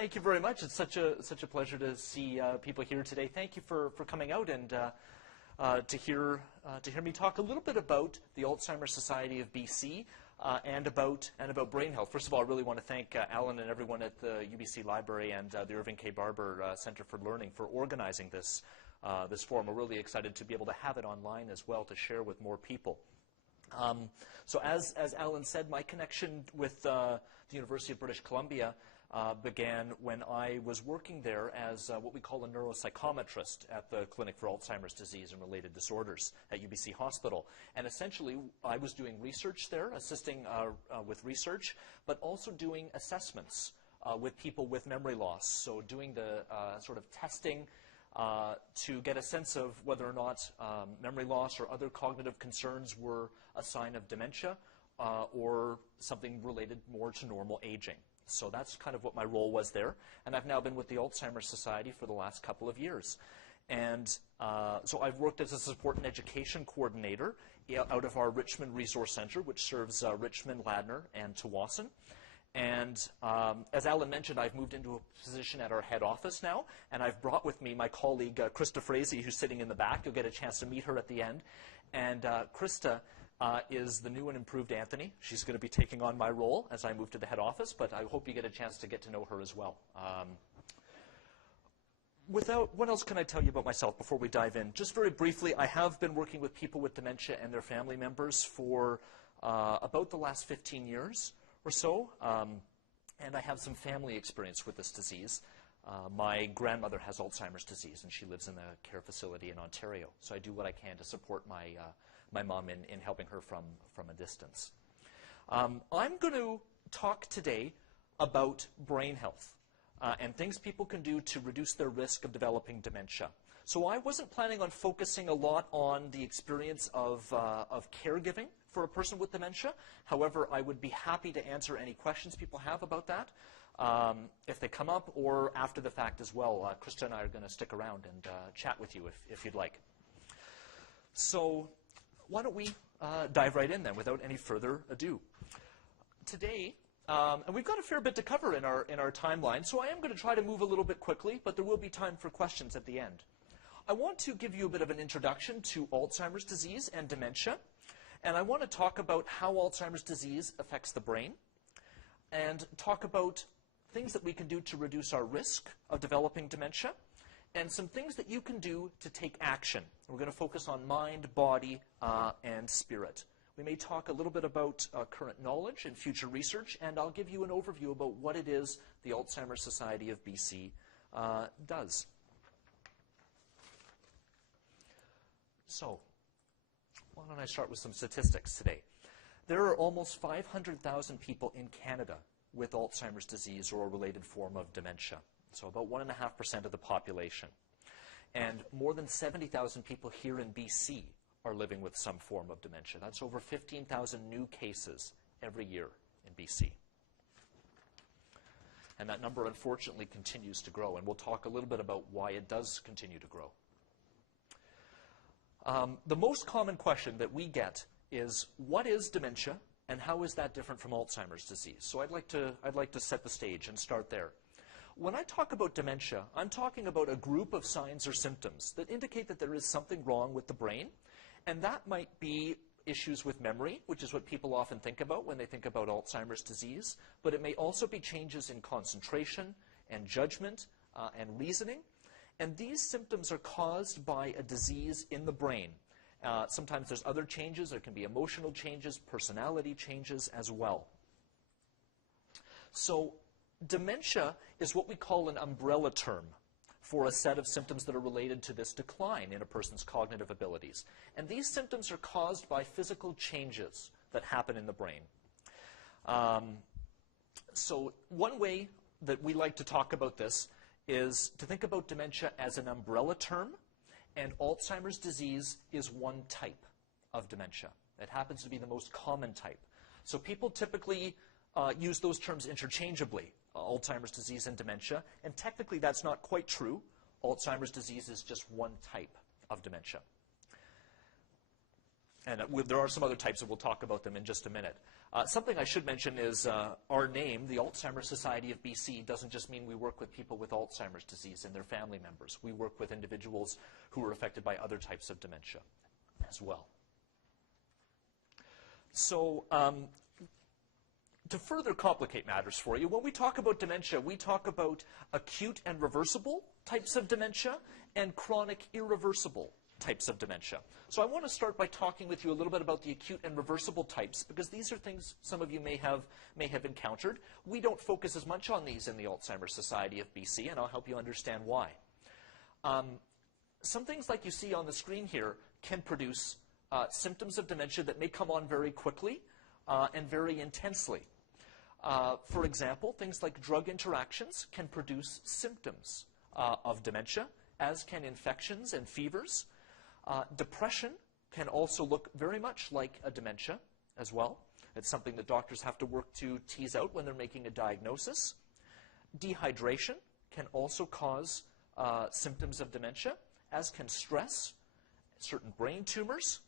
thank you very much. It's such a pleasure to see people here today. Thank you for coming out and to hear me talk a little bit about the Alzheimer's Society of BC and about brain health. First of all, I really want to thank Alan and everyone at the UBC Library and the Irving K. Barber Center for Learning for organizing this forum. We're really excited to be able to have it online as well to share with more people. So as Alan said, my connection with the University of British Columbia began when I was working there as what we call a neuropsychometrist at the Clinic for Alzheimer's Disease and Related Disorders at UBC Hospital. And essentially, I was doing research there, assisting with research, but also doing assessments with people with memory loss. So doing the sort of testing to get a sense of whether or not memory loss or other cognitive concerns were a sign of dementia or something related more to normal aging. So that's kind of what my role was there. And I've now been with the Alzheimer's Society for the last couple of years. And so I've worked as a support and education coordinator out of our Richmond Resource Center, which serves Richmond, Ladner, and Tawasin. And as Alan mentioned, I've moved into a position at our head office now, and I've brought with me my colleague, Krista Frazee, who's sitting in the back. You'll get a chance to meet her at the end. And Krista is the new and improved Anthony. She's going to be taking on my role as I move to the head office, but I hope you get a chance to get to know her as well. What else can I tell you about myself before we dive in? Just very briefly, I have been working with people with dementia and their family members for about the last 15 years or so, and I have some family experience with this disease. My grandmother has Alzheimer's disease, and she lives in a care facility in Ontario, so I do what I can to support my mom in helping her from a distance. I'm going to talk today about brain health and things people can do to reduce their risk of developing dementia. So I wasn't planning on focusing a lot on the experience of caregiving for a person with dementia. However, I would be happy to answer any questions people have about that if they come up, or after the fact as well. Krista and I are going to stick around and chat with you if you'd like. So why don't we dive right in then without any further ado. Today, and we've got a fair bit to cover in our timeline, so I am going to try to move a little bit quickly, but there will be time for questions at the end. I want to give you a bit of an introduction to Alzheimer's disease and dementia, and I want to talk about how Alzheimer's disease affects the brain, and talk about things that we can do to reduce our risk of developing dementia, and some things that you can do to take action. We're going to focus on mind, body, and spirit. We may talk a little bit about current knowledge and future research, and I'll give you an overview about what it is the Alzheimer's Society of BC does. So, why don't I start with some statistics today? There are almost 500,000 people in Canada with Alzheimer's disease or a related form of dementia. So about 1.5% of the population. And more than 70,000 people here in BC are living with some form of dementia. That's over 15,000 new cases every year in BC. And that number, unfortunately, continues to grow. And we'll talk a little bit about why it does continue to grow. The most common question that we get is, what is dementia, and how is that different from Alzheimer's disease? So I'd like to set the stage and start there. When I talk about dementia, I'm talking about a group of signs or symptoms that indicate that there is something wrong with the brain, and that might be issues with memory, which is what people often think about when they think about Alzheimer's disease, but it may also be changes in concentration and judgment and reasoning, and these symptoms are caused by a disease in the brain. Sometimes there's other changes. There can be emotional changes, personality changes as well. So dementia is what we call an umbrella term for a set of symptoms that are related to this decline in a person's cognitive abilities. And these symptoms are caused by physical changes that happen in the brain. So one way that we like to talk about this is to think about dementia as an umbrella term, and Alzheimer's disease is one type of dementia. It happens to be the most common type. So people typically use those terms interchangeably, Alzheimer's disease and dementia, and technically that's not quite true. Alzheimer's disease is just one type of dementia. And there are some other types, and we'll talk about them in just a minute. Something I should mention is our name, the Alzheimer's Society of BC, doesn't just mean we work with people with Alzheimer's disease and their family members. We work with individuals who are affected by other types of dementia as well. So to further complicate matters for you, when we talk about dementia, we talk about acute and reversible types of dementia and chronic irreversible types of dementia. So I want to start by talking with you a little bit about the acute and reversible types, because these are things some of you may have encountered. We don't focus as much on these in the Alzheimer's Society of BC, and I'll help you understand why. Some things like you see on the screen here can produce symptoms of dementia that may come on very quickly and very intensely. For example, things like drug interactions can produce symptoms of dementia, as can infections and fevers. Depression can also look very much like a dementia as well. It's something that doctors have to work to tease out when they're making a diagnosis. Dehydration can also cause symptoms of dementia, as can stress, certain brain tumors,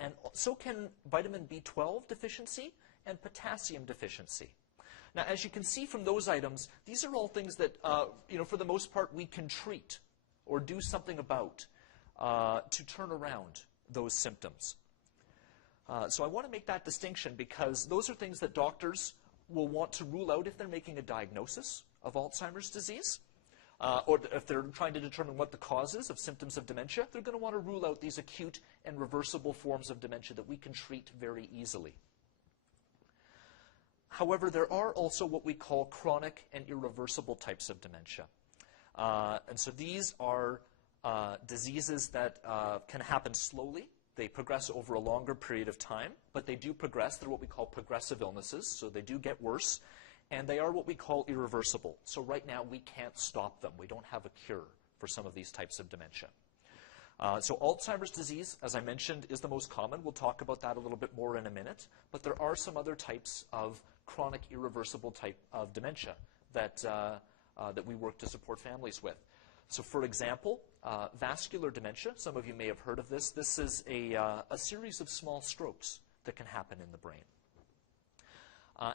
and so can vitamin B12 deficiency and potassium deficiency. Now, as you can see from those items, these are all things that, for the most part, we can treat or do something about to turn around those symptoms. So I want to make that distinction, because those are things that doctors will want to rule out if they're making a diagnosis of Alzheimer's disease, or if they're trying to determine what the cause is of symptoms of dementia. They're going to want to rule out these acute and reversible forms of dementia that we can treat very easily. However, there are also what we call chronic and irreversible types of dementia. And so these are diseases that can happen slowly. They progress over a longer period of time, but they do progress. They're what we call progressive illnesses, so they do get worse, and they are what we call irreversible. So right now, we can't stop them. We don't have a cure for some of these types of dementia. So Alzheimer's disease, as I mentioned, is the most common. We'll talk about that a little bit more in a minute, but there are some other types of chronic irreversible type of dementia that we work to support families with. So for example, vascular dementia, some of you may have heard of this. This is a series of small strokes that can happen in the brain.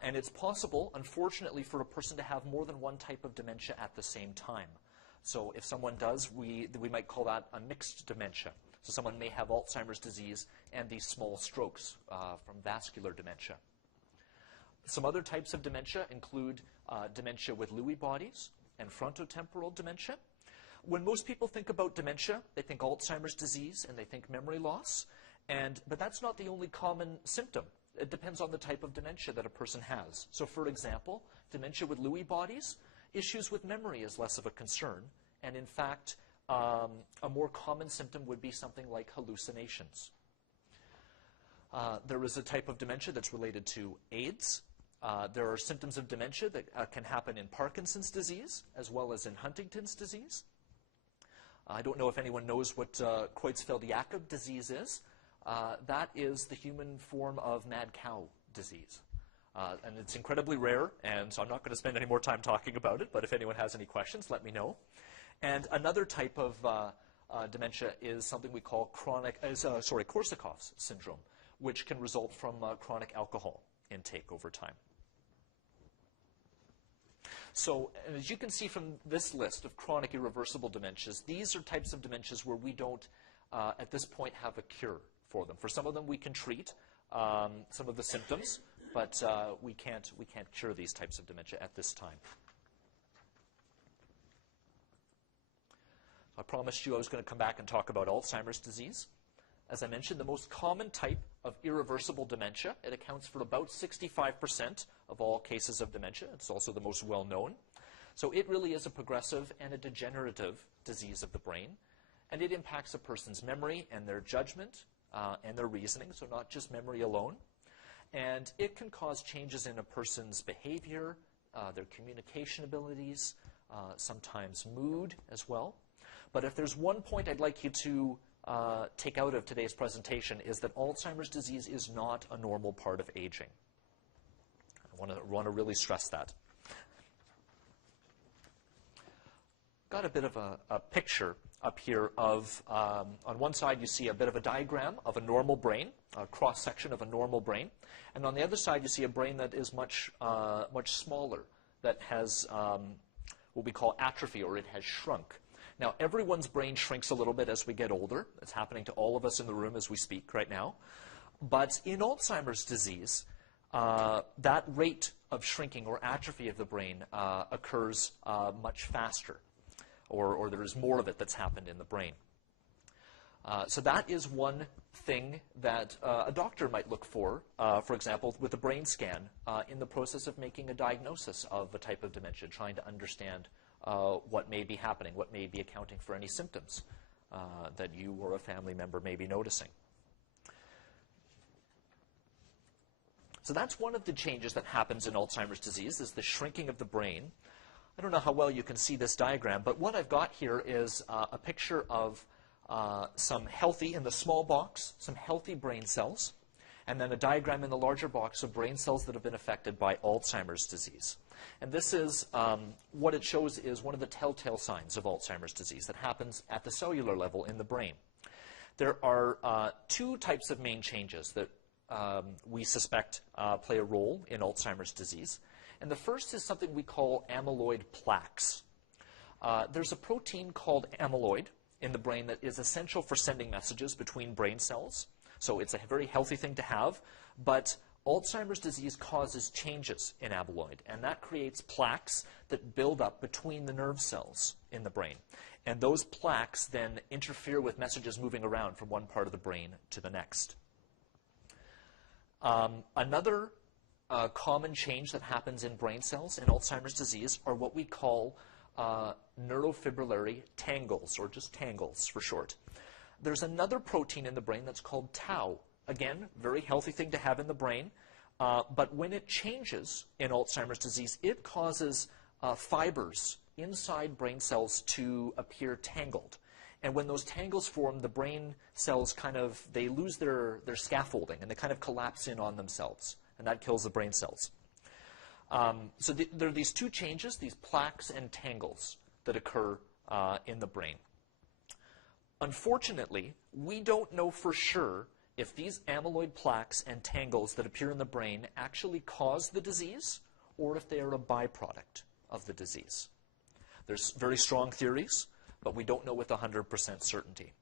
And it's possible, unfortunately, for a person to have more than one type of dementia at the same time. So if someone does, we might call that a mixed dementia. So someone may have Alzheimer's disease and these small strokes from vascular dementia. Some other types of dementia include dementia with Lewy bodies and frontotemporal dementia. When most people think about dementia, they think Alzheimer's disease and they think memory loss, but that's not the only common symptom. It depends on the type of dementia that a person has. So for example, dementia with Lewy bodies, issues with memory is less of a concern, and in fact, a more common symptom would be something like hallucinations. There is a type of dementia that's related to AIDS. There are symptoms of dementia that can happen in Parkinson's disease, as well as in Huntington's disease. I don't know if anyone knows what Creutzfeldt-Jakob disease is. That is the human form of mad cow disease. And it's incredibly rare, and so I'm not going to spend any more time talking about it, but if anyone has any questions, let me know. And another type of dementia is something we call Korsakoff's syndrome, which can result from chronic alcohol intake over time. So, and as you can see from this list of chronic irreversible dementias, these are types of dementias where we don't, at this point, have a cure for them. For some of them, we can treat some of the symptoms, but we can't cure these types of dementia at this time. I promised you I was going to come back and talk about Alzheimer's disease. As I mentioned, the most common type of irreversible dementia. It accounts for about 65% of all cases of dementia. It's also the most well-known. So it really is a progressive and a degenerative disease of the brain. And it impacts a person's memory and their judgment and their reasoning, so not just memory alone. And it can cause changes in a person's behavior, their communication abilities, sometimes mood as well. But if there's one point I'd like you to take out of today's presentation, is that Alzheimer's disease is not a normal part of aging. I want to really stress that. got a bit of a picture up here of, on one side you see a bit of a diagram of a normal brain, a cross-section of a normal brain, and on the other side you see a brain that is much smaller, that has what we call atrophy, or it has shrunk. Now, everyone's brain shrinks a little bit as we get older. It's happening to all of us in the room as we speak right now. But in Alzheimer's disease, that rate of shrinking or atrophy of the brain occurs much faster, or there is more of it that's happened in the brain. So that is one thing that a doctor might look for example, with a brain scan in the process of making a diagnosis of a type of dementia, trying to understand what may be happening, what may be accounting for any symptoms that you or a family member may be noticing. So that's one of the changes that happens in Alzheimer's disease, is the shrinking of the brain. I don't know how well you can see this diagram, but what I've got here is a picture of some healthy, in the small box, some healthy brain cells, and then a diagram in the larger box of brain cells that have been affected by Alzheimer's disease. And this is, what it shows is one of the telltale signs of Alzheimer's disease that happens at the cellular level in the brain. There are two types of main changes that we suspect play a role in Alzheimer's disease. And the first is something we call amyloid plaques. There's a protein called amyloid in the brain that is essential for sending messages between brain cells. So it's a very healthy thing to have, but Alzheimer's disease causes changes in amyloid, and that creates plaques that build up between the nerve cells in the brain. And those plaques then interfere with messages moving around from one part of the brain to the next. Another common change that happens in brain cells in Alzheimer's disease are what we call neurofibrillary tangles, or just tangles for short. There's another protein in the brain that's called tau. Again, very healthy thing to have in the brain, but when it changes in Alzheimer's disease, it causes fibers inside brain cells to appear tangled. And when those tangles form, the brain cells they lose their scaffolding, and they kind of collapse in on themselves, and that kills the brain cells. So there are these two changes, these plaques and tangles, that occur in the brain. Unfortunately, we don't know for sure if these amyloid plaques and tangles that appear in the brain actually cause the disease, or if they are a byproduct of the disease. There's very strong theories, but we don't know with 100% certainty.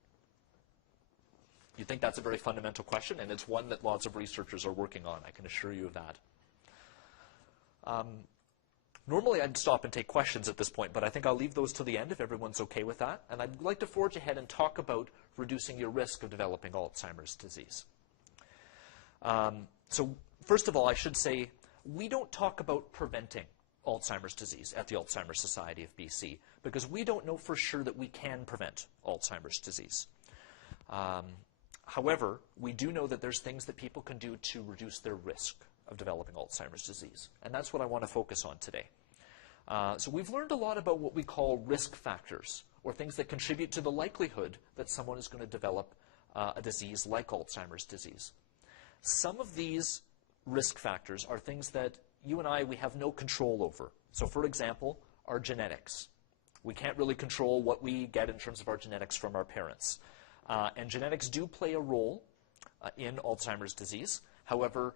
You think that's a very fundamental question, and it's one that lots of researchers are working on, I can assure you of that. Normally I'd stop and take questions at this point, but I think I'll leave those to the end if everyone's okay with that. And I'd like to forge ahead and talk about reducing your risk of developing Alzheimer's disease. So first of all, I should say we don't talk about preventing Alzheimer's disease at the Alzheimer's Society of BC, because we don't know for sure that we can prevent Alzheimer's disease. However, we do know that there's things that people can do to reduce their risk of developing Alzheimer's disease. And that's what I want to focus on today. So we've learned a lot about what we call risk factors, or things that contribute to the likelihood that someone is going to develop a disease like Alzheimer's disease. Some of these risk factors are things that you and I, we have no control over. So for example, our genetics. We can't really control what we get in terms of our genetics from our parents. And genetics do play a role in Alzheimer's disease. However,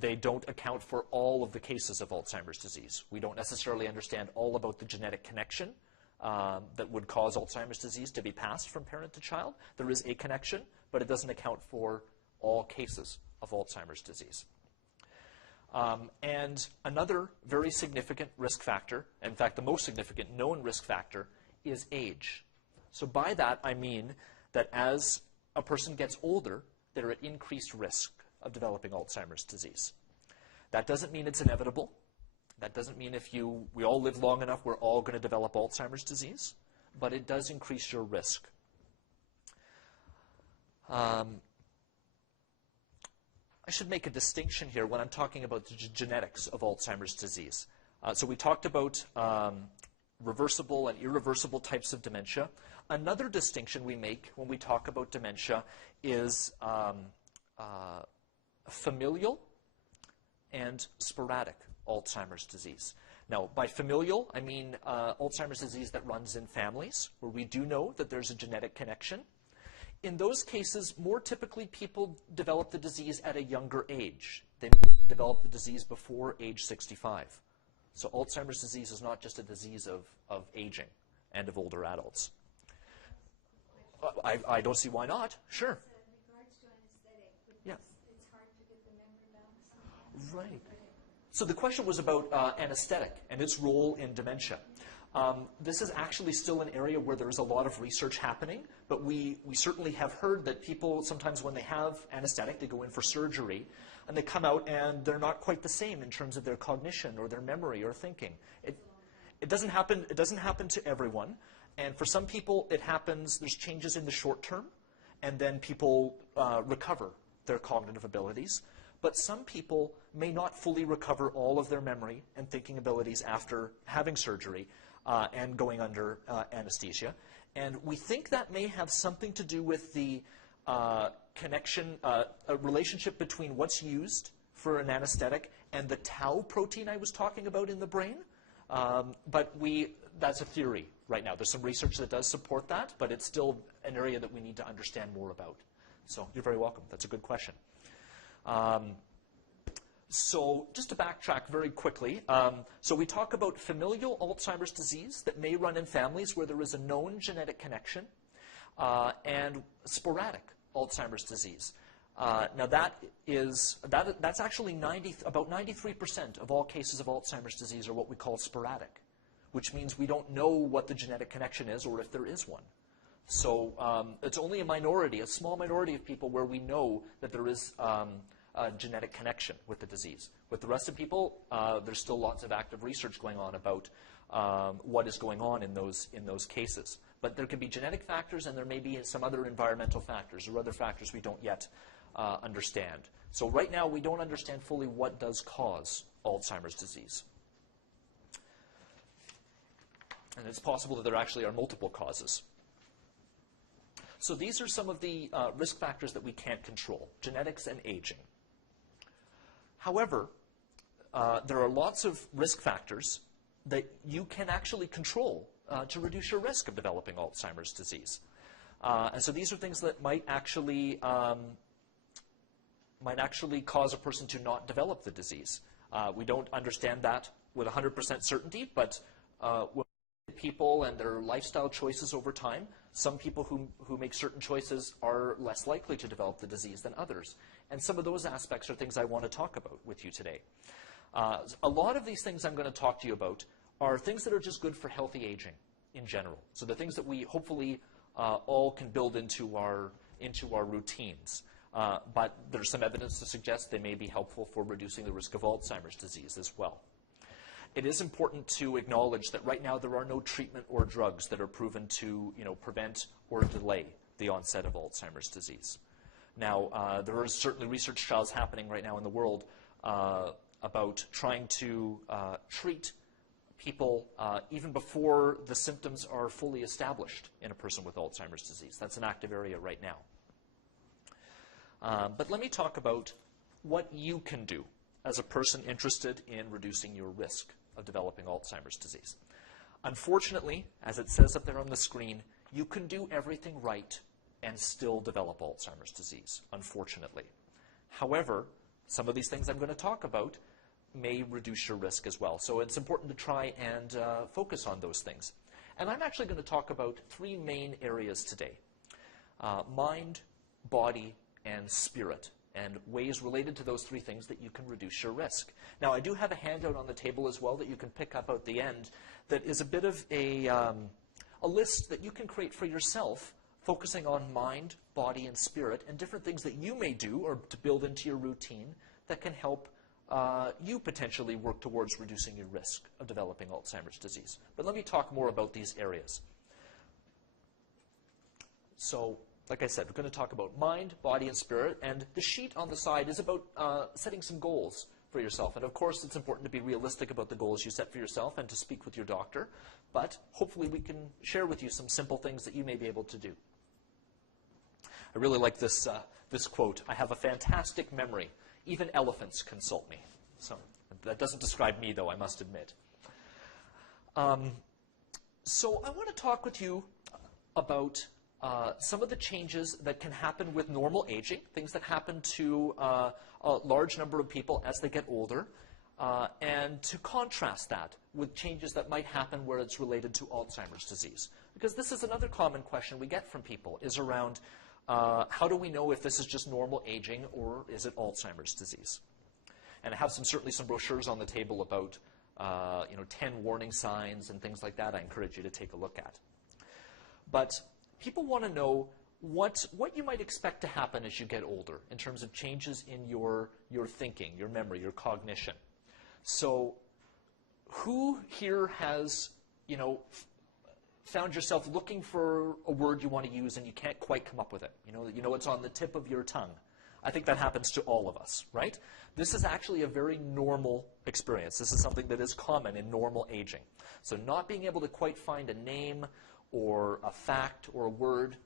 they don't account for all of the cases of Alzheimer's disease. We don't necessarily understand all about the genetic connection that would cause Alzheimer's disease to be passed from parent to child. There is a connection, but it doesn't account for all cases of Alzheimer's disease. And another very significant risk factor, in fact the most significant known risk factor, is age. So by that I mean that as a person gets older, they're at increased risk of developing Alzheimer's disease. That doesn't mean it's inevitable. That doesn't mean we all live long enough, we're all going to develop Alzheimer's disease, but it does increase your risk. I should make a distinction here when I'm talking about the genetics of Alzheimer's disease. So we talked about reversible and irreversible types of dementia. Another distinction we make when we talk about dementia is familial and sporadic Alzheimer's disease. Now, by familial, I mean Alzheimer's disease that runs in families, where we do know that there's a genetic connection. In those cases, more typically, people develop the disease at a younger age. They develop the disease before age 65. So Alzheimer's disease is not just a disease of aging and of older adults. I don't see why not. Sure. So in regards to anesthetic, Yeah. it's hard to get the memory loss. Right. So the question was about anesthetic and its role in dementia. This is actually still an area where there's a lot of research happening, but we certainly have heard that people sometimes when they have anesthetic, they go in for surgery, and they come out and they're not quite the same in terms of their cognition or their memory or thinking. It doesn't happen to everyone, and for some people it happens, there's changes in the short term, and then people recover their cognitive abilities. But some people may not fully recover all of their memory and thinking abilities after having surgery and going under anesthesia. And we think that may have something to do with the connection, a relationship between what's used for an anesthetic and the tau protein I was talking about in the brain. But that's a theory right now. There's some research that does support that, but it's still an area that we need to understand more about. So you're very welcome. That's a good question. So just to backtrack very quickly, so we talk about familial Alzheimer's disease that may run in families where there is a known genetic connection, and sporadic Alzheimer's disease. Now that's actually about 93% of all cases of Alzheimer's disease are what we call sporadic, which means we don't know what the genetic connection is or if there is one. So it's only a minority, a small minority of people where we know that there is a genetic connection with the disease. With the rest of people, there's still lots of active research going on about what is going on in those cases. But there can be genetic factors, and there may be some other environmental factors or other factors we don't yet understand. So right now, we don't understand fully what does cause Alzheimer's disease. And it's possible that there actually are multiple causes. So these are some of the risk factors that we can't control: genetics and aging. However, there are lots of risk factors that you can actually control to reduce your risk of developing Alzheimer's disease. And so these are things that might actually cause a person to not develop the disease. We don't understand that with 100% certainty, but with people and their lifestyle choices over time, some people who make certain choices are less likely to develop the disease than others. And some of those aspects are things I want to talk about with you today. A lot of these things I'm going to talk to you about are things that are just good for healthy aging in general. So the things that we hopefully all can build into our routines. But there's some evidence to suggest they may be helpful for reducing the risk of Alzheimer's disease as well. It is important to acknowledge that right now there are no treatment or drugs that are proven to prevent or delay the onset of Alzheimer's disease. Now, there are certainly research trials happening right now in the world about trying to treat people even before the symptoms are fully established in a person with Alzheimer's disease. That's an active area right now. But let me talk about what you can do as a person interested in reducing your risk of developing Alzheimer's disease. Unfortunately, as it says up there on the screen, you can do everything right and still develop Alzheimer's disease, unfortunately. However, some of these things I'm going to talk about may reduce your risk as well. So it's important to try and focus on those things. And I'm actually going to talk about three main areas today: mind, body, and spirit, and ways related to those three things that you can reduce your risk. Now, I do have a handout on the table as well that you can pick up at the end that is a bit of a list that you can create for yourself, focusing on mind, body, and spirit, and different things that you may do or to build into your routine that can help you potentially work towards reducing your risk of developing Alzheimer's disease. But let me talk more about these areas. So, like I said, we're going to talk about mind, body, and spirit, and the sheet on the side is about setting some goals for yourself. And of course, it's important to be realistic about the goals you set for yourself and to speak with your doctor, but hopefully we can share with you some simple things that you may be able to do. I really like this quote: "I have a fantastic memory. Even elephants consult me." So that doesn't describe me, though, I must admit. So I want to talk with you about some of the changes that can happen with normal aging, things that happen to a large number of people as they get older, and to contrast that with changes that might happen where it's related to Alzheimer's disease. Because this is another common question we get from people, is around how do we know if this is just normal aging or is it Alzheimer's disease? And I have certainly some brochures on the table about 10 warning signs and things like that I encourage you to take a look at. But people want to know what you might expect to happen as you get older in terms of changes in your thinking, your memory, your cognition. So who here has, found yourself looking for a word you want to use and you can't quite come up with it? You know it's on the tip of your tongue. I think that happens to all of us, right? This is actually a very normal experience. This is something that is common in normal aging. So not being able to quite find a name or a fact or a word,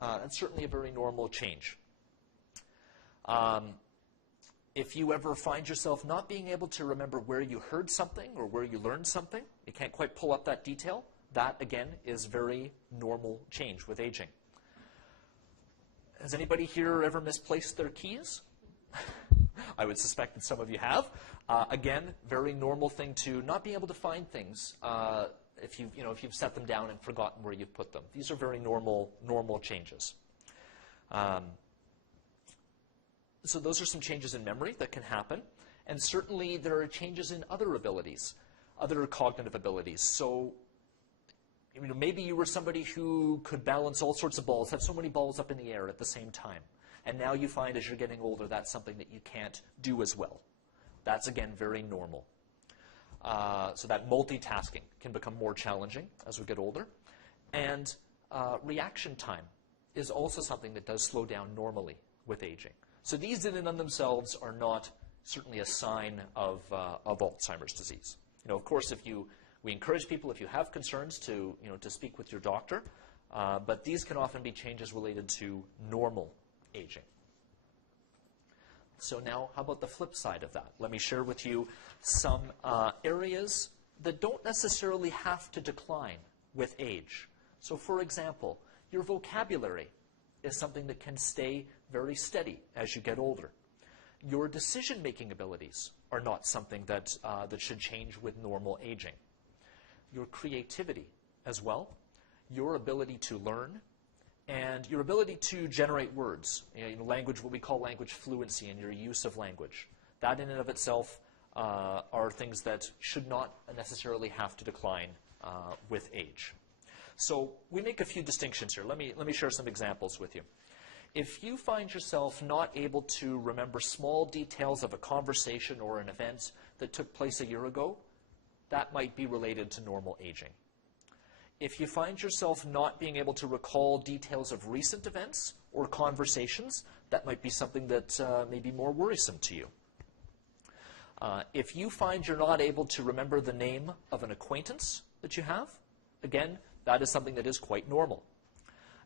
that's certainly a very normal change. If you ever find yourself not being able to remember where you heard something or where you learned something, you can't quite pull up that detail, that, again, is very normal change with aging. Has anybody here ever misplaced their keys? I would suspect that some of you have. Again, very normal thing to not be able to find things if you've set them down and forgotten where you've put them. These are very normal changes. So those are some changes in memory that can happen. And certainly there are changes in other abilities, other cognitive abilities. So maybe you were somebody who could balance all sorts of balls, have so many balls up in the air at the same time. And now you find as you're getting older that's something that you can't do as well. That's, again, very normal. So that multitasking can become more challenging as we get older. And reaction time is also something that does slow down normally with aging. So these in and of themselves are not certainly a sign of Alzheimer's disease. Of course, we encourage people, if you have concerns, to speak with your doctor. But these can often be changes related to normal aging. So now, how about the flip side of that? Let me share with you some areas that don't necessarily have to decline with age. So for example, your vocabulary is something that can stay very steady as you get older. Your decision-making abilities are not something that should change with normal aging. Your creativity as well, your ability to learn, and your ability to generate words, language, what we call language fluency, and your use of language. That in and of itself are things that should not necessarily have to decline with age. So we make a few distinctions here. Let me share some examples with you. If you find yourself not able to remember small details of a conversation or an event that took place a year ago, that might be related to normal aging. If you find yourself not being able to recall details of recent events or conversations, that might be something that may be more worrisome to you. If you find you're not able to remember the name of an acquaintance that you have, again, that is something that is quite normal.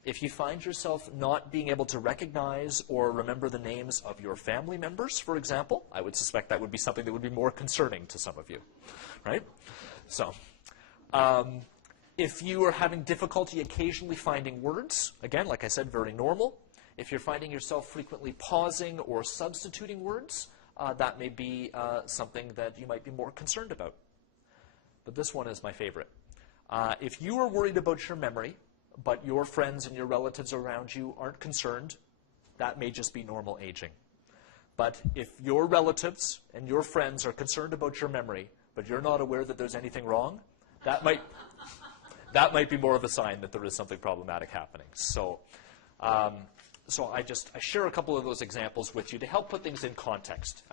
If you find yourself not being able to recognize or remember the names of your family members, for example, I would suspect that would be something that would be more concerning to some of you, right? So, if you are having difficulty occasionally finding words, again, like I said, very normal. If you're finding yourself frequently pausing or substituting words, that may be something that you might be more concerned about. But this one is my favorite. If you are worried about your memory, but your friends and your relatives around you aren't concerned, that may just be normal aging. But if your relatives and your friends are concerned about your memory, but you're not aware that there's anything wrong, that might be more of a sign that there is something problematic happening. So I share a couple of those examples with you to help put things in context.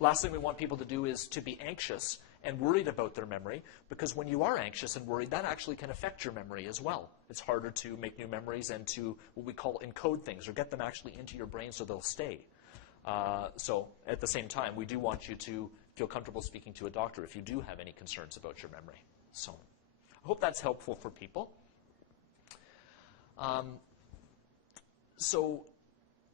Last thing we want people to do is to be anxious and worried about their memory, because when you are anxious and worried, that actually can affect your memory as well. It's harder to make new memories and to what we call encode things or get them actually into your brain so they'll stay. So at the same time, we do want you to feel comfortable speaking to a doctor if you do have any concerns about your memory. So I hope that's helpful for people. So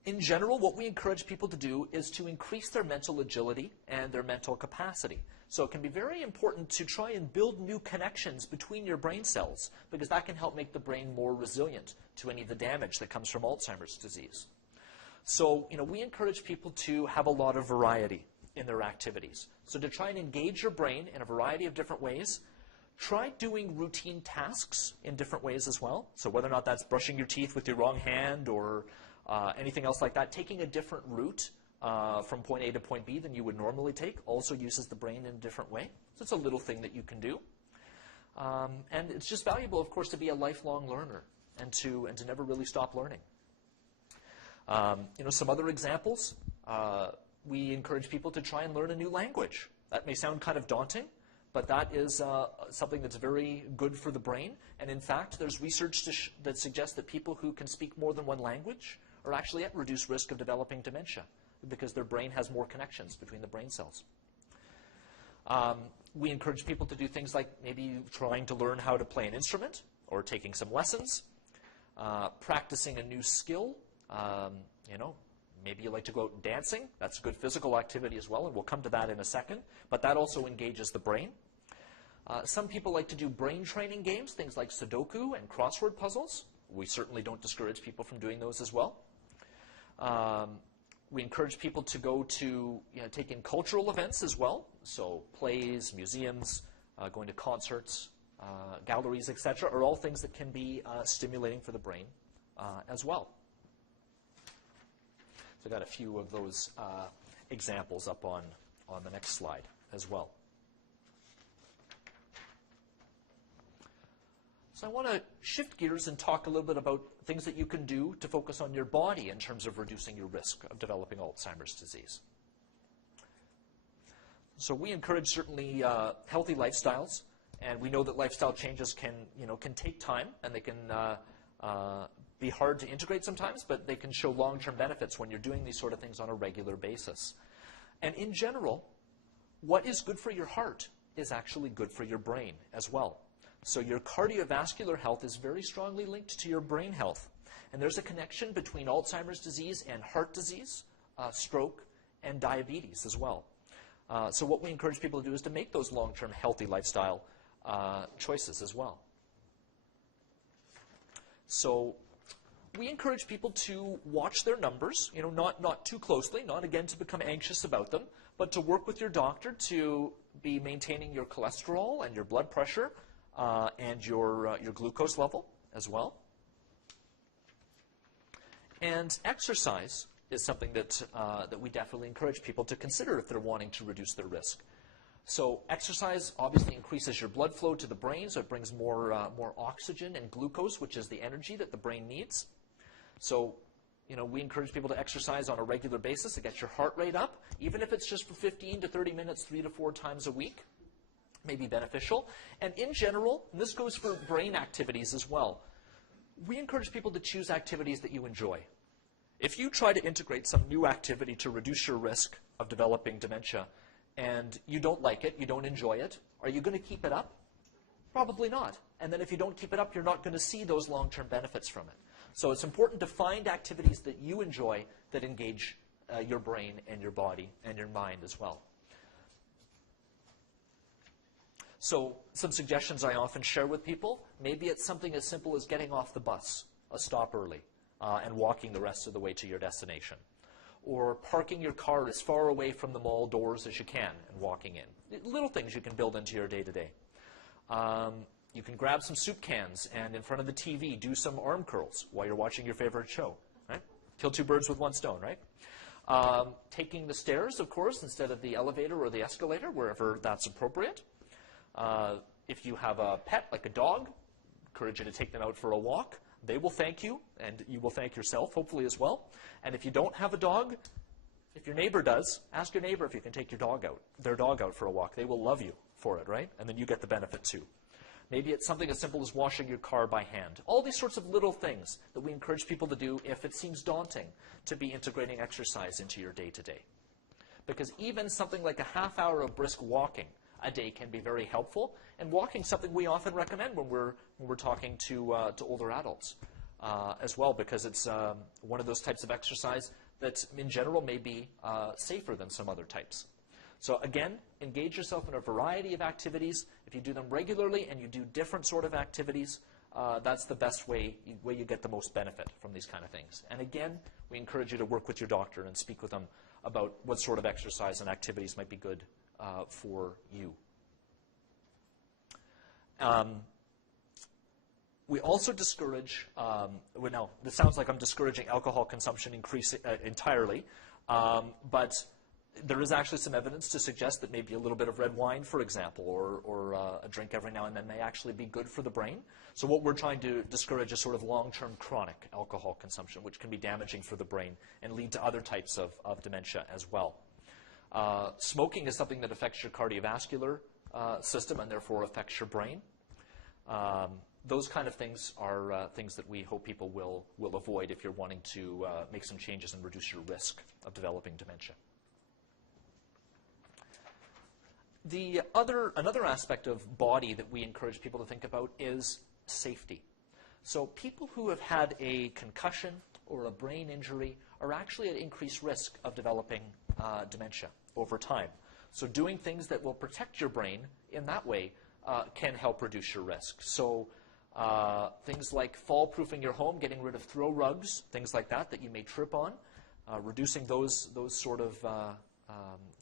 In general, what we encourage people to do is to increase their mental agility and their mental capacity. So it can be very important to try and build new connections between your brain cells, because that can help make the brain more resilient to any of the damage that comes from Alzheimer's disease. So, we encourage people to have a lot of variety in their activities. So to try and engage your brain in a variety of different ways, try doing routine tasks in different ways as well. So whether or not that's brushing your teeth with your wrong hand or anything else like that, taking a different route from point A to point B than you would normally take also uses the brain in a different way. So it's a little thing that you can do. And it's just valuable, of course, to be a lifelong learner and to never really stop learning. Some other examples, we encourage people to try and learn a new language. That may sound kind of daunting, but that is something that's very good for the brain. And in fact, there's research that suggests that people who can speak more than one language are actually at reduced risk of developing dementia because their brain has more connections between the brain cells. We encourage people to do things like maybe trying to learn how to play an instrument or taking some lessons, practicing a new skill. Maybe you like to go out dancing. That's good physical activity as well, and we'll come to that in a second. But that also engages the brain. Some people like to do brain training games, things like Sudoku and crossword puzzles. We certainly don't discourage people from doing those as well. We encourage people to go to take in cultural events as well, so plays, museums, going to concerts, galleries, etc., are all things that can be stimulating for the brain as well. So I've got a few of those examples up on the next slide as well. So I want to shift gears and talk a little bit about things that you can do to focus on your body in terms of reducing your risk of developing Alzheimer's disease. So we encourage certainly healthy lifestyles, and we know that lifestyle changes can take time, and they can be hard to integrate sometimes, but they can show long-term benefits when you're doing these sort of things on a regular basis. And in general, what is good for your heart is actually good for your brain as well. So your cardiovascular health is very strongly linked to your brain health. And there's a connection between Alzheimer's disease and heart disease, stroke, and diabetes as well. So what we encourage people to do is to make those long-term healthy lifestyle choices as well. So we encourage people to watch their numbers, not too closely, not again to become anxious about them, but to work with your doctor to be maintaining your cholesterol and your blood pressure and your glucose level as well. And exercise is something that we definitely encourage people to consider if they're wanting to reduce their risk. So exercise obviously increases your blood flow to the brain, so it brings more oxygen and glucose, which is the energy that the brain needs. So, we encourage people to exercise on a regular basis to get your heart rate up, even if it's just for 15 to 30 minutes, 3 to 4 times a week, may be beneficial. And in general, and this goes for brain activities as well, we encourage people to choose activities that you enjoy. If you try to integrate some new activity to reduce your risk of developing dementia, and you don't like it, you don't enjoy it, are you going to keep it up? Probably not. And then if you don't keep it up, you're not going to see those long-term benefits from it. So it's important to find activities that you enjoy that engage your brain and your body and your mind as well. So some suggestions I often share with people, maybe it's something as simple as getting off the bus, a stop early, and walking the rest of the way to your destination. Or parking your car as far away from the mall doors as you can and walking in. Little things you can build into your day-to-day. You can grab some soup cans and in front of the TV do some arm curls while you're watching your favorite show. Right? Kill 2 birds with 1 stone, right? Taking the stairs, of course, instead of the elevator or the escalator, wherever that's appropriate. If you have a pet, like a dog, encourage you to take them out for a walk. They will thank you, and you will thank yourself, hopefully, as well. And if you don't have a dog, if your neighbor does, ask your neighbor if you can take their dog out for a walk. They will love you for it, right? And then you get the benefit, too. Maybe it's something as simple as washing your car by hand. All these sorts of little things that we encourage people to do if it seems daunting to be integrating exercise into your day-to-day. Because even something like a half hour of brisk walking a day can be very helpful. And walking is something we often recommend when we're talking to older adults. as well, because it's one of those types of exercise that in general may be safer than some other types. So again, engage yourself in a variety of activities. If you do them regularly and you do different sort of activities, that's the best way you get the most benefit from these kind of things. And again, we encourage you to work with your doctor and speak with them about what sort of exercise and activities might be good for you. We also discourage, well, now, this sounds like I'm discouraging alcohol consumption entirely, but there is actually some evidence to suggest that maybe a little bit of red wine, for example, or a drink every now and then may actually be good for the brain. So what we're trying to discourage is sort of long-term chronic alcohol consumption, which can be damaging for the brain and lead to other types of dementia as well. Smoking is something that affects your cardiovascular system and therefore affects your brain. Those kind of things are things that we hope people will avoid if you're wanting to make some changes and reduce your risk of developing dementia. Another aspect of body that we encourage people to think about is safety. So people who have had a concussion or a brain injury are actually at increased risk of developing dementia over time. So doing things that will protect your brain in that way can help reduce your risk. So things like fall-proofing your home, getting rid of throw rugs, things like that you may trip on, reducing those sort of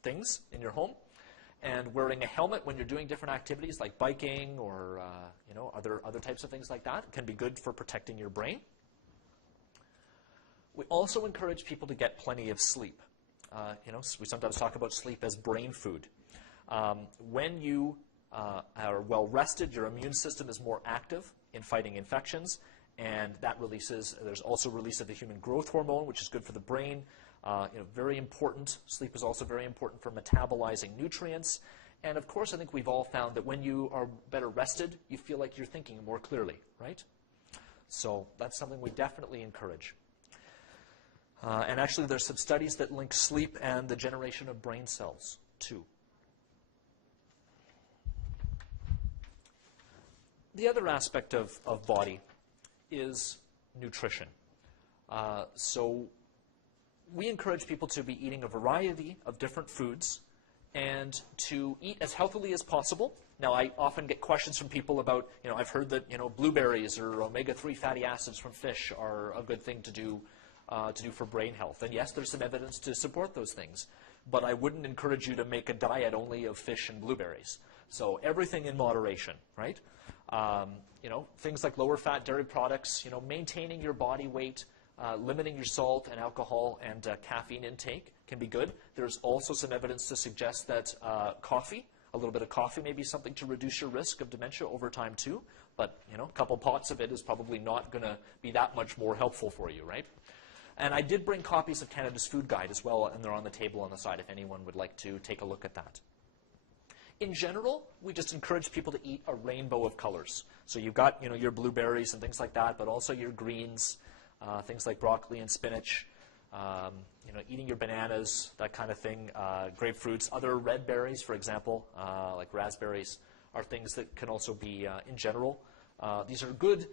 things in your home. And wearing a helmet when you're doing different activities like biking or other types of things like that can be good for protecting your brain. We also encourage people to get plenty of sleep. We sometimes talk about sleep as brain food. When you are well rested, your immune system is more active in fighting infections, and there's also release of the human growth hormone, which is good for the brain. Very important. Sleep is also very important for metabolizing nutrients. And of course, I think we've all found that when you are better rested, you feel like you're thinking more clearly, right? So that's something we definitely encourage. And actually, there's some studies that link sleep and the generation of brain cells, too. The other aspect of body is nutrition. So we encourage people to be eating a variety of different foods and to eat as healthily as possible. Now, I often get questions from people about, I've heard that, blueberries or omega-3 fatty acids from fish are a good thing to do for brain health. And yes, there's some evidence to support those things. But I wouldn't encourage you to make a diet only of fish and blueberries. So everything in moderation, right? Things like lower fat dairy products, maintaining your body weight, limiting your salt and alcohol and caffeine intake can be good. There's also some evidence to suggest that a little bit of coffee may be something to reduce your risk of dementia over time too. But, a couple pots of it is probably not going to be that much more helpful for you, right? And I did bring copies of Canada's Food Guide as well, and they're on the table on the side if anyone would like to take a look at that. In general, we just encourage people to eat a rainbow of colors. So you've got, your blueberries and things like that, but also your greens, things like broccoli and spinach, eating your bananas, that kind of thing, grapefruits, other red berries, for example, like raspberries, are things that can also be, in general, these are good,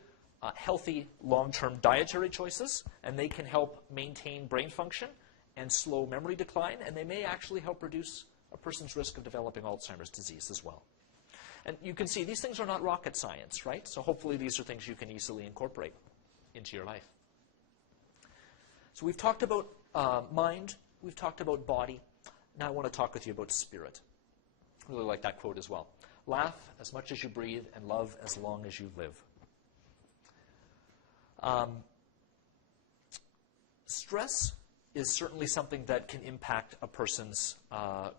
healthy, long-term dietary choices, and they can help maintain brain function and slow memory decline, and they may actually help reduce a person's risk of developing Alzheimer's disease as well. And you can see these things are not rocket science, right? So hopefully these are things you can easily incorporate into your life. So we've talked about mind, we've talked about body. Now I want to talk with you about spirit. I really like that quote as well. Laugh as much as you breathe and love as long as you live. Stress is certainly something that can impact a person's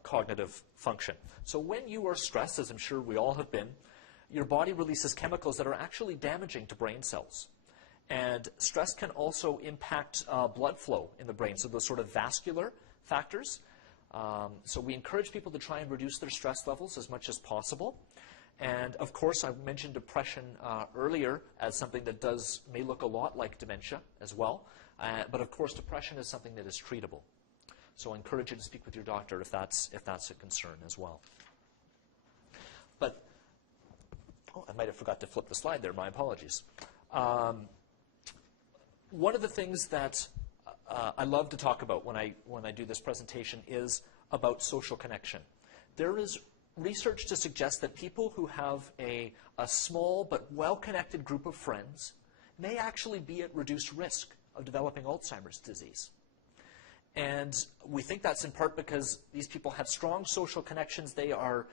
cognitive function. So when you are stressed, as I'm sure we all have been, your body releases chemicals that are actually damaging to brain cells. And stress can also impact blood flow in the brain, so those sort of vascular factors. So we encourage people to try and reduce their stress levels as much as possible. And of course, I mentioned depression earlier as something that may look a lot like dementia as well. But of course, depression is something that is treatable. So I encourage you to speak with your doctor if that's a concern as well. But, I might have forgot to flip the slide there. My apologies. one of the things that I love to talk about when I do this presentation is about social connection. There is research to suggest that people who have a small but well-connected group of friends may actually be at reduced risk of developing Alzheimer's disease. And we think that's in part because these people have strong social connections. They are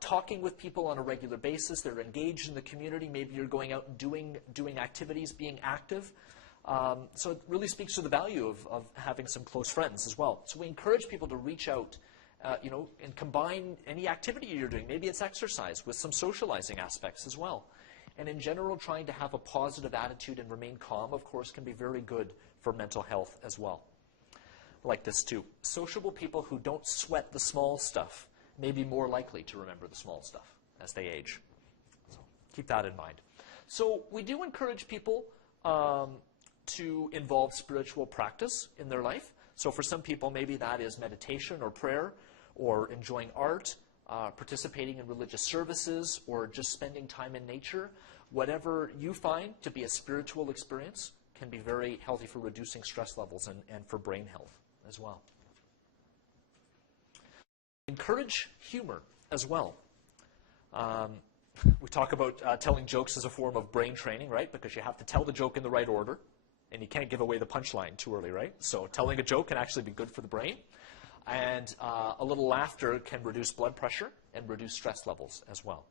talking with people on a regular basis. They're engaged in the community. Maybe you're going out and doing activities, being active. So it really speaks to the value of having some close friends as well. So we encourage people to reach out, and combine any activity you're doing. Maybe it's exercise with some socializing aspects as well. And in general, trying to have a positive attitude and remain calm, of course, can be very good for mental health as well. Like this too. Sociable people who don't sweat the small stuff may be more likely to remember the small stuff as they age. So keep that in mind. So we do encourage people to involve spiritual practice in their life. So for some people, maybe that is meditation or prayer, or enjoying art, participating in religious services, or just spending time in nature. Whatever you find to be a spiritual experience can be very healthy for reducing stress levels and for brain health as well. Encourage humor as well. We talk about telling jokes as a form of brain training, right? Because you have to tell the joke in the right order, and you can't give away the punchline too early, right? So telling a joke can actually be good for the brain. And a little laughter can reduce blood pressure and reduce stress levels as well.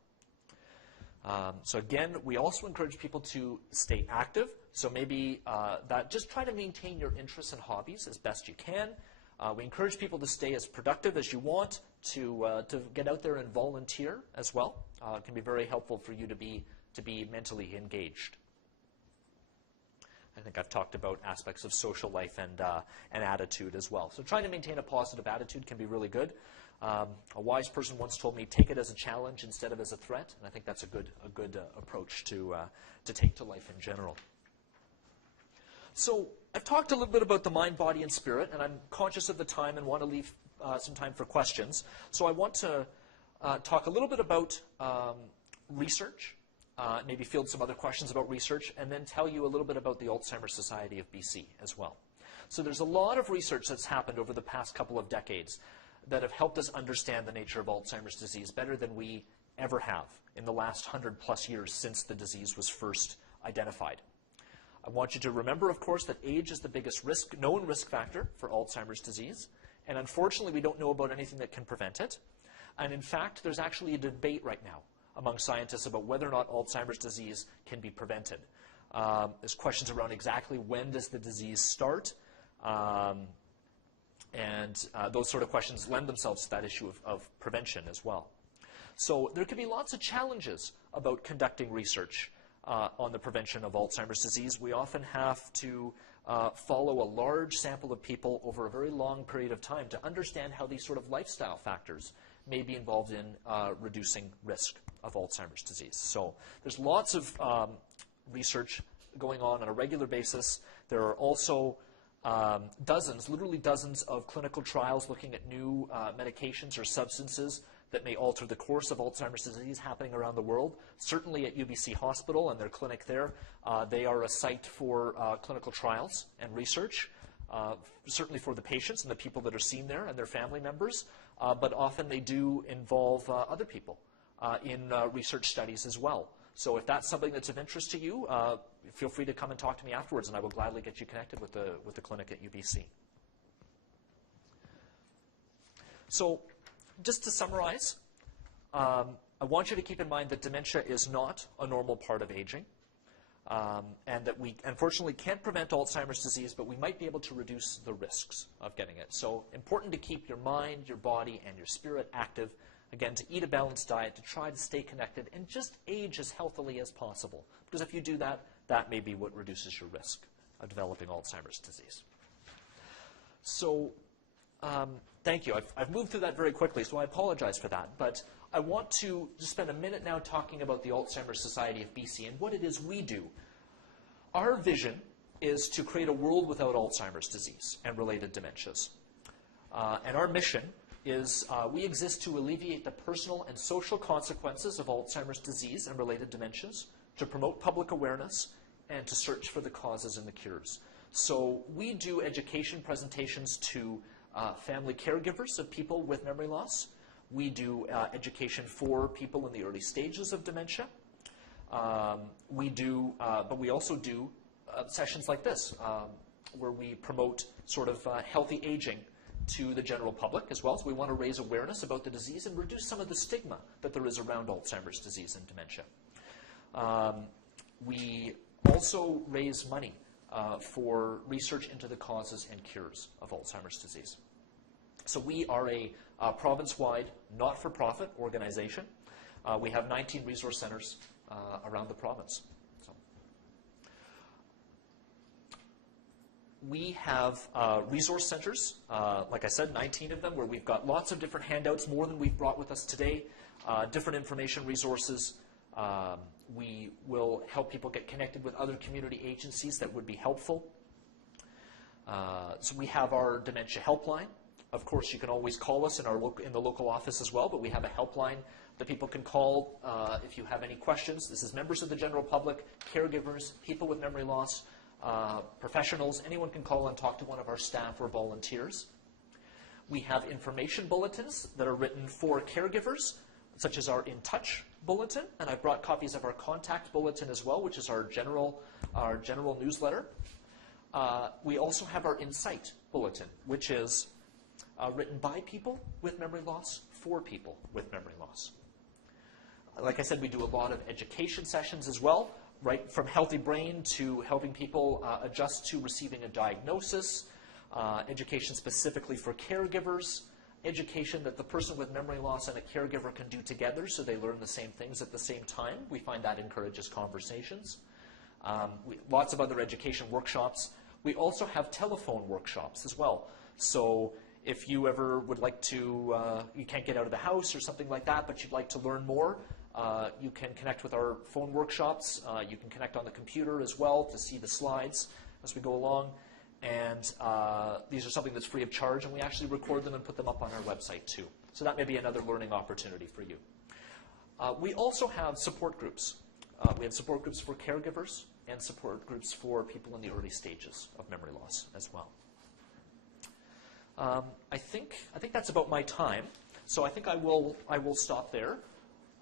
So again, we also encourage people to stay active. So maybe just try to maintain your interests and hobbies as best you can. We encourage people to stay as productive as you want, to get out there and volunteer as well. It can be very helpful for you to be mentally engaged. I think I've talked about aspects of social life and attitude as well. So trying to maintain a positive attitude can be really good. A wise person once told me, take it as a challenge instead of as a threat. And I think that's a good approach to take to life in general. So I've talked a little bit about the mind, body, and spirit, and I'm conscious of the time and want to leave some time for questions. So I want to talk a little bit about research, maybe field some other questions about research, and then tell you a little bit about the Alzheimer's Society of BC as well. So there's a lot of research that's happened over the past couple of decades that have helped us understand the nature of Alzheimer's disease better than we ever have in the last 100+ years since the disease was first identified. I want you to remember, of course, that age is the biggest known risk factor for Alzheimer's disease, and unfortunately we don't know about anything that can prevent it. And in fact, there's actually a debate right now among scientists about whether or not Alzheimer's disease can be prevented. There's questions around exactly when does the disease start, and those sort of questions lend themselves to that issue of prevention as well. So there can be lots of challenges about conducting research on the prevention of Alzheimer's disease. We often have to follow a large sample of people over a very long period of time to understand how these sort of lifestyle factors may be involved in reducing risk of Alzheimer's disease. So there's lots of research going on a regular basis. There are also literally dozens of clinical trials looking at new medications or substances that may alter the course of Alzheimer's disease happening around the world. Certainly at UBC Hospital and their clinic there, they are a site for clinical trials and research, certainly for the patients and the people that are seen there and their family members, but often they do involve other people in research studies as well. So if that's something that's of interest to you, feel free to come and talk to me afterwards, and I will gladly get you connected with the clinic at UBC. So just to summarize, I want you to keep in mind that dementia is not a normal part of aging, and that we unfortunately can't prevent Alzheimer's disease, but we might be able to reduce the risks of getting it. So important to keep your mind, your body, and your spirit active. Again, to eat a balanced diet, to try to stay connected, and just age as healthily as possible. Because if you do that, that may be what reduces your risk of developing Alzheimer's disease. So thank you. I've moved through that very quickly, so I apologize for that. But I want to just spend a minute now talking about the Alzheimer's Society of BC and what it is we do. Our vision is to create a world without Alzheimer's disease and related dementias. And our mission is we exist to alleviate the personal and social consequences of Alzheimer's disease and related dementias, to promote public awareness, and to search for the causes and the cures. So we do education presentations to family caregivers of people with memory loss. We do education for people in the early stages of dementia. But we also do sessions like this, where we promote sort of healthy aging to the general public as well. So we want to raise awareness about the disease and reduce some of the stigma that there is around Alzheimer's disease and dementia. We also raise money for research into the causes and cures of Alzheimer's disease. So we are a province-wide, not-for-profit organization. We have 19 resource centers around the province. So we have resource centers, like I said, 19 of them, where we've got lots of different handouts, more than we've brought with us today, different information resources. We will help people get connected with other community agencies that would be helpful. So we have our dementia helpline. Of course, you can always call us in the local office as well, but we have a helpline that people can call if you have any questions. This is members of the general public, caregivers, people with memory loss, professionals. Anyone can call and talk to one of our staff or volunteers. We have information bulletins that are written for caregivers, such as our In Touch bulletin, and I've brought copies of our Contact bulletin as well, which is our general newsletter. We also have our Insight bulletin, which is written by people with memory loss for people with memory loss. Like I said, we do a lot of education sessions as well, right from healthy brain to helping people adjust to receiving a diagnosis, education specifically for caregivers, education that the person with memory loss and a caregiver can do together so they learn the same things at the same time. We find that encourages conversations. Lots of other education workshops. We also have telephone workshops as well. So if you ever would like to, you can't get out of the house or something like that, but you'd like to learn more, you can connect with our phone workshops. You can connect on the computer as well to see the slides as we go along. And these are something that's free of charge, and we actually record them and put them up on our website too. So that may be another learning opportunity for you. We also have support groups. We have support groups for caregivers and support groups for people in the early stages of memory loss as well. I think that's about my time. So I think I will stop there.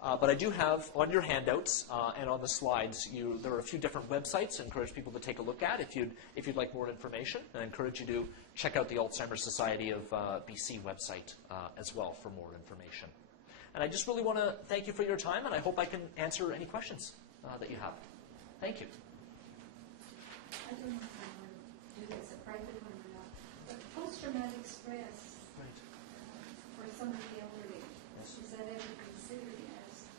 But I do have on your handouts and on the slides, there are a few different websites I encourage people to take a look at if you'd like more information. And I encourage you to check out the Alzheimer's Society of BC website as well for more information. And I just really want to thank you for your time, and I hope I can answer any questions that you have. Thank you. I don't know if I want to do this, a private one or not, but post-traumatic stress for some of the elderly, is that ever considered as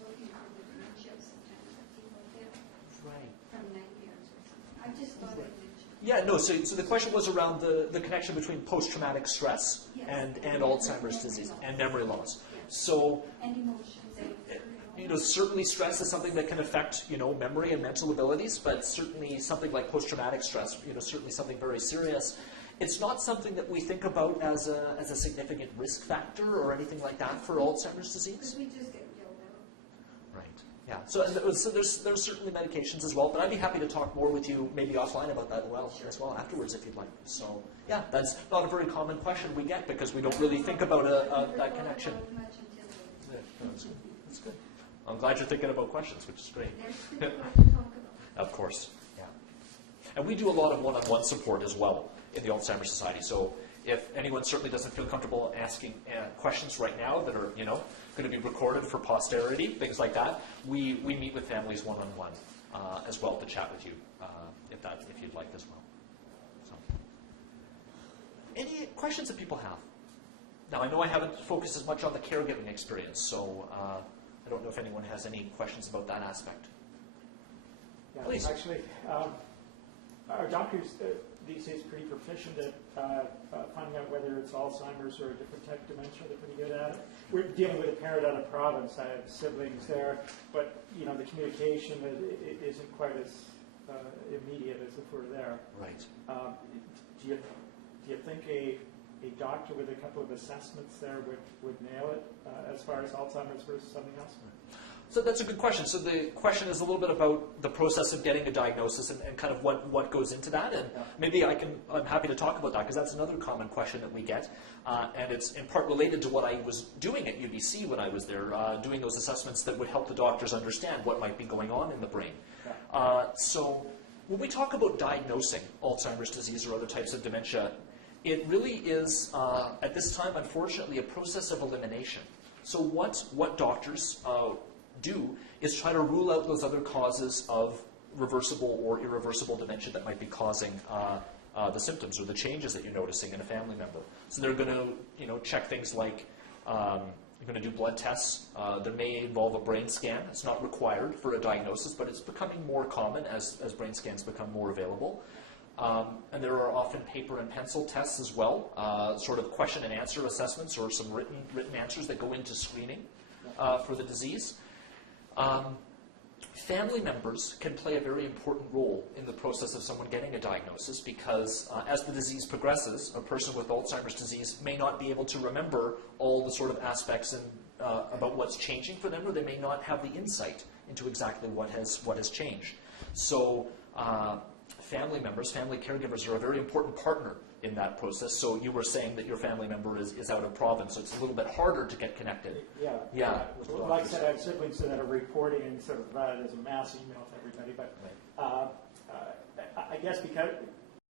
looking for the dementia sometimes that people get from nightmares or something? I just thought I'd mention. Yeah, no, so the question was around the connection between post-traumatic stress and Alzheimer's disease and memory loss. So, and emotions. Certainly stress is something that can affect, memory and mental abilities, but certainly something like post-traumatic stress, certainly something very serious. It's not something that we think about as a significant risk factor or anything like that for Alzheimer's disease. Because we just get yelled out. Right. Yeah. So there's certainly medications as well, but I'd be happy to talk more with you maybe offline about that as well afterwards if you'd like. So yeah, that's not a very common question we get because we don't really think about that connection. Yeah, that's good. That's good. I'm glad you're thinking about questions, which is great. Of course. Yeah. And we do a lot of one-on-one support as well in the Alzheimer's Society. So if anyone certainly doesn't feel comfortable asking questions right now that are, going to be recorded for posterity, things like that, we meet with families one-on-one as well to chat with you if you'd like as well. So, any questions that people have? Now, I know I haven't focused as much on the caregiving experience, so I don't know if anyone has any questions about that aspect. Yeah, Please. Actually, our doctors these days pretty proficient at finding out whether it's Alzheimer's or a different type of dementia. They're pretty good at it. We're dealing with a parent out of province. I have siblings there, but the communication isn't quite as immediate as if we're there. Right. Do you think a doctor with a couple of assessments there would nail it as far as Alzheimer's versus something else? So that's a good question. So the question is a little bit about the process of getting a diagnosis and kind of what goes into that. And maybe I'm happy to talk about that because that's another common question that we get. And it's in part related to what I was doing at UBC when I was there, doing those assessments that would help the doctors understand what might be going on in the brain. So when we talk about diagnosing Alzheimer's disease or other types of dementia, it really is, at this time, unfortunately, a process of elimination. So what doctors do is try to rule out those other causes of reversible or irreversible dementia that might be causing the symptoms or the changes that you're noticing in a family member. So they're going to, check things like you're going to do blood tests. There may involve a brain scan. It's not required for a diagnosis, but it's becoming more common as brain scans become more available. And there are often paper and pencil tests as well, sort of question and answer assessments or some written answers that go into screening for the disease. Family members can play a very important role in the process of someone getting a diagnosis because as the disease progresses, a person with Alzheimer's disease may not be able to remember all the sort of aspects and, about what's changing for them, or they may not have the insight into exactly what has changed. So family members, family caregivers are a very important partner in that process. So you were saying that your family member is out of province, so it's a little bit harder to get connected. Yeah. Well, like I said, I have siblings that are reporting and sort of as a mass email to everybody. But I guess because